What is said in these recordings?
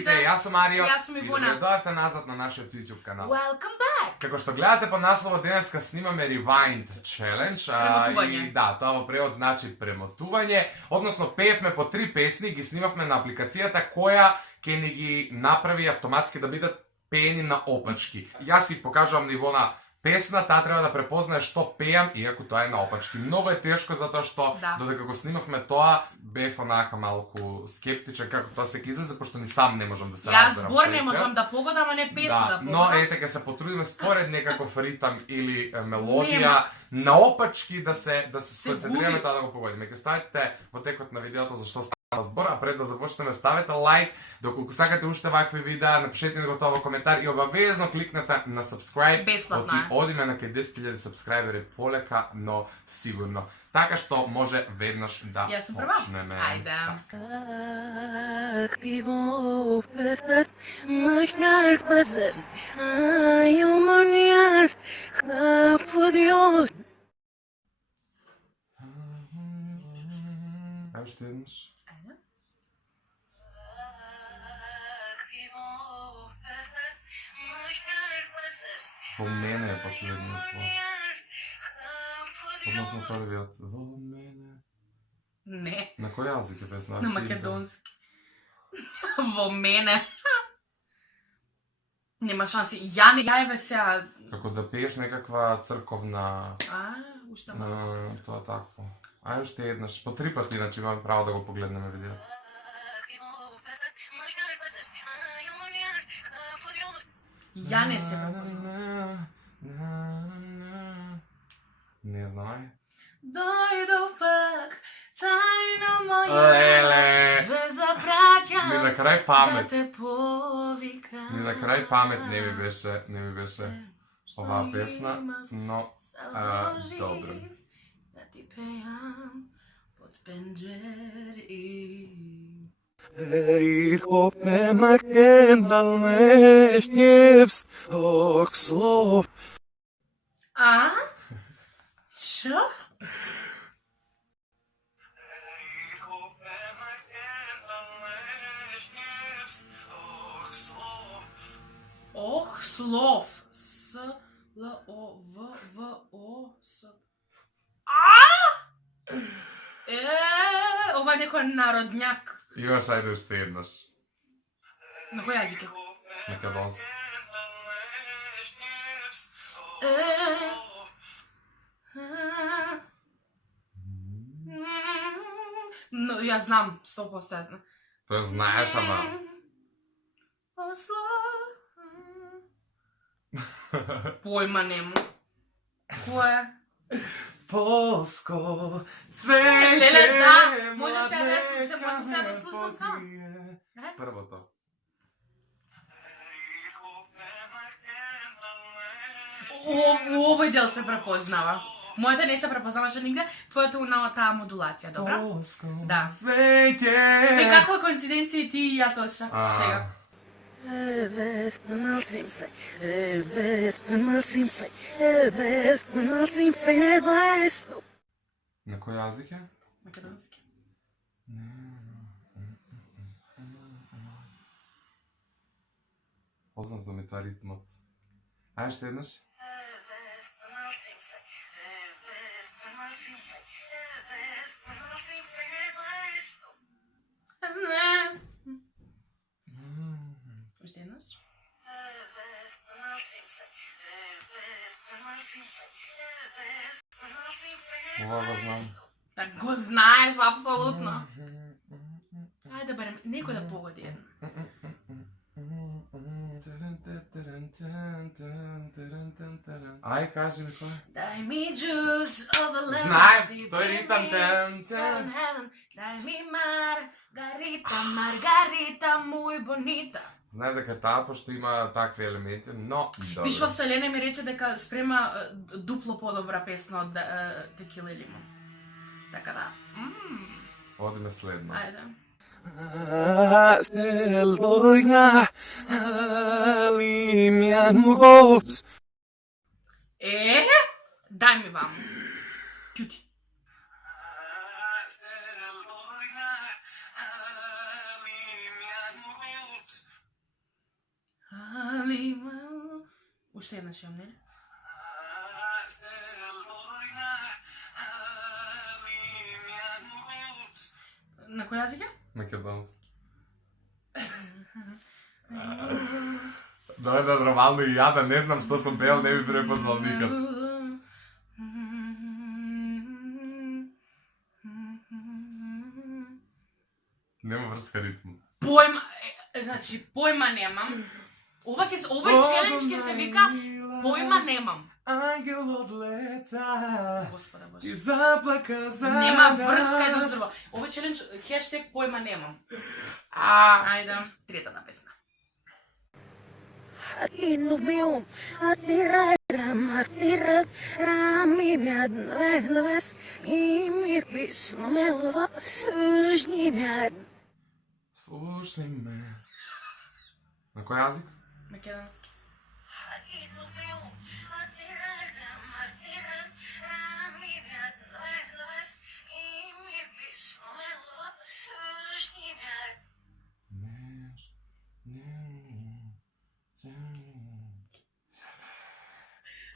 Здравейте, аз съм Марио и аз съм и Ивона. добре дойдете назад на нашиот YouTube канал. Welcome back! Како што гледате по наслова, денеска снимаме Rewind Challenge. Премотување. И да, тоа во превод значи премотување. Односно, пеевме по 3 песни, ги снимавме на апликацијата која ќе ни ги направи автоматски да бидат пеени на опачки. Јас си покажувам на Ивона песна, таа треба да препознае што пеам, иако тоа е на опачки. Многу е тешко затоа што додека го снимавме тоа, бев онака малку скептичен како тоа се ќе излезе, пошто ни сам не можам да се разберам. Јас збор не можам да погодам, а не песна да погодам. Но ете ќе се потрудиме според некаков ритам или мелодија на опачки да се сконцентрираме тоа да го погодиме. Ќе ставите во текот на видеото зашто става збор, а пред да започнеме ставете лайк, доколку сакате уште вакви видеа, напишете го тоа во коментар и обавезно кликнете на subscribe. Бесплатно е. Одиме на кај 10.000 сабскрајбери полека, но сигурно. Така што може веднаш да почнеме. Ајде. Ајде уште еднаш. Ајде. Во мене е последниот збор. Односно првиот. Во мене. Не, На кој јазик е песна? на македонски. Во мене. Нема шанси. Ја не јајве сега. Како да пееш некаква црковна... Уште малку. Тоа такво. Ајде уште еднаш. По 3 пати, иначе имаме право да го погледнеме видеото. Ја не се препознам. Не знај. Дојдов пак, тајна моја. Леле. Звезда праќам. Ни на крај памет. Да те повикам. Ни на крај памет не ми беше оваа песна, но добро. Да ти пеам под пенџери. Ich hab mir mal kendal nicht gibst, och slov. А? Шо? Ich hab mir mal kendal nicht gibst, och slov. Ох, слов. С-Л-О-В-В-О. Ова е некој народњак. Имаш ајде уште еднаш. На кој јазик е? Македонски. Но јас знам, 100% јас знам. Тоа знаеш, ама... Појма нему. Кој е? Полско цвеќе. Леле, да, може сега да слушам само. Првото. Овој дел се препознава. Мојата не се препознаваше нигде, твоето на таа модулација, добра? Полско Да. цвеќе. Каква коинциденција и ти и ја тоша сега? На кој јазик е? Македонски. Познато ми тоа ритмот. Ајде уште еднаш. Знаеш. Уште еднаш. Ова го знам. Так го знаеш, апсолутно. Ајде да барем, некој да погоди една. Ај, кажи ми кој. Дай ми джус of a lemon. Знаем, тој ритам Seven heaven. Дай ми Маргарита, muy bonita. Знаем дека таа пошто има такви елементи, но добро. Виш во Вселена ми рече дека спрема дупло подобра песна од Текила и лимон. Така да. Одиме следно. Ајде. Stel doigna, limian mugos. Дај ми вам. Чути. Уште еднаш имам, нели? На кој јазик е? Македонски. Да, нормално и ја да не знам што сум пеел, не би препознал никад. Нема врска ритм. Појма, значи појма немам. Овој челендж ќе се вика појма немам. Ангел одлета Господа и Боже. заплака за Нема врска и до здрво. Овој челендж хештег појма немам. Ајде, третата песна. Innubium, attirami med reglas, i mir pismo melva, sužnji med. Слушай ме. На кој јазик? Македонски. Innubium, attirami med reglas, i mir pismo melva, sužnji med.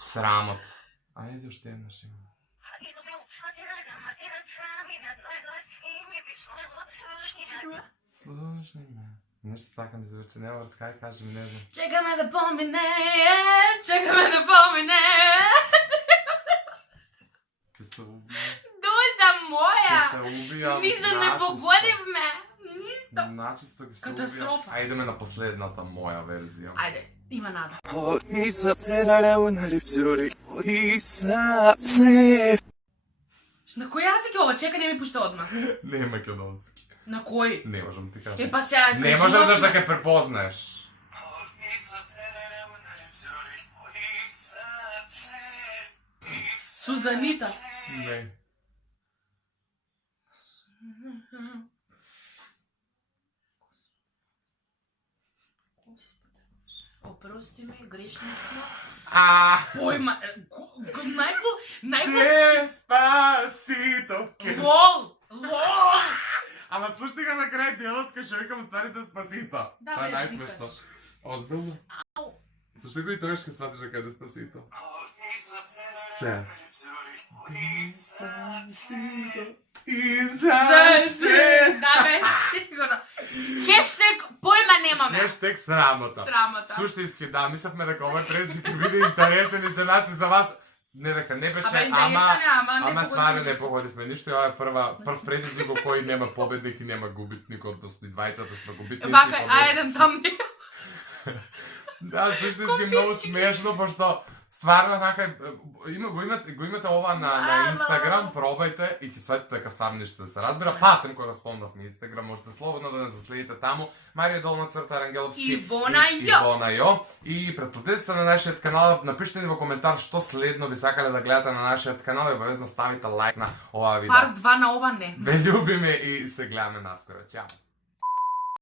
Срамот. Ајде уште еднаш има. Innubium, attirami med reglas, i mir pismo melva, sužnji med. Слушай ме. Нешто така ми звучи, нема врска, кај кажи ми, не знам. Чекаме да помине, чекаме да помине. Ке се убија. Дојда моја. Ке се убија. Ништо не погодивме. Ништо. Начисто ке се Катастрофа. убија. Ајде ме на последната моја верзија. Ајде, има нада. Oni sapserare una lipsuri. Oni sapse. На кој јазик е ова? Чека, не ми пушта одма. Не е македонски. На кој? Не можам ти кажам. Па сега Не можам зашто ќе препознаеш. Oni sapserare una lipsuri. Oni sapse. Сузанита. Не. Опрости ме, грешни сме. Појма, најглупши. Деспасито. Лол! Ама слушай га на крај делот кај што викам старите спасито. Да, Тоа е бе, најсмешно. викаш. Озбилно? Слушай го и тоа ќе сватиш дека е деспасито. Oni sapserare Се. una lipsuri. Oni sapse. Да, бе, сигурно. Хештег појма немаме. Хештег срамота. Срамота. Суштински, да, мислевме дека овој предизвик ќе биде интересен и за нас и за вас. Не дека не беше, Абе, ама не стварно не погодивме. погодивме ништо. Ова е прв предизвик во кој нема победник и нема губитник, односно и двајцата сме губитници. Вака, и а еден сам не. Да, суштински многу смешно, пошто стварно така го имате ова на Инстаграм, пробајте и ќе сватите дека стварно ништо не се разбира. Патем кога спомнавме Инстаграм, можете слободно да не заследите таму. Марија Долна црта Рангеловски Ивона Јо. Ивона Јо. И претплатете се на нашиот канал, напишете ни во коментар што следно би сакале да гледате на нашиот канал и обавезно ставите лайк на оваа видео. Пар 2 на ова не. Ве љубиме и се гледаме наскоро. Чао.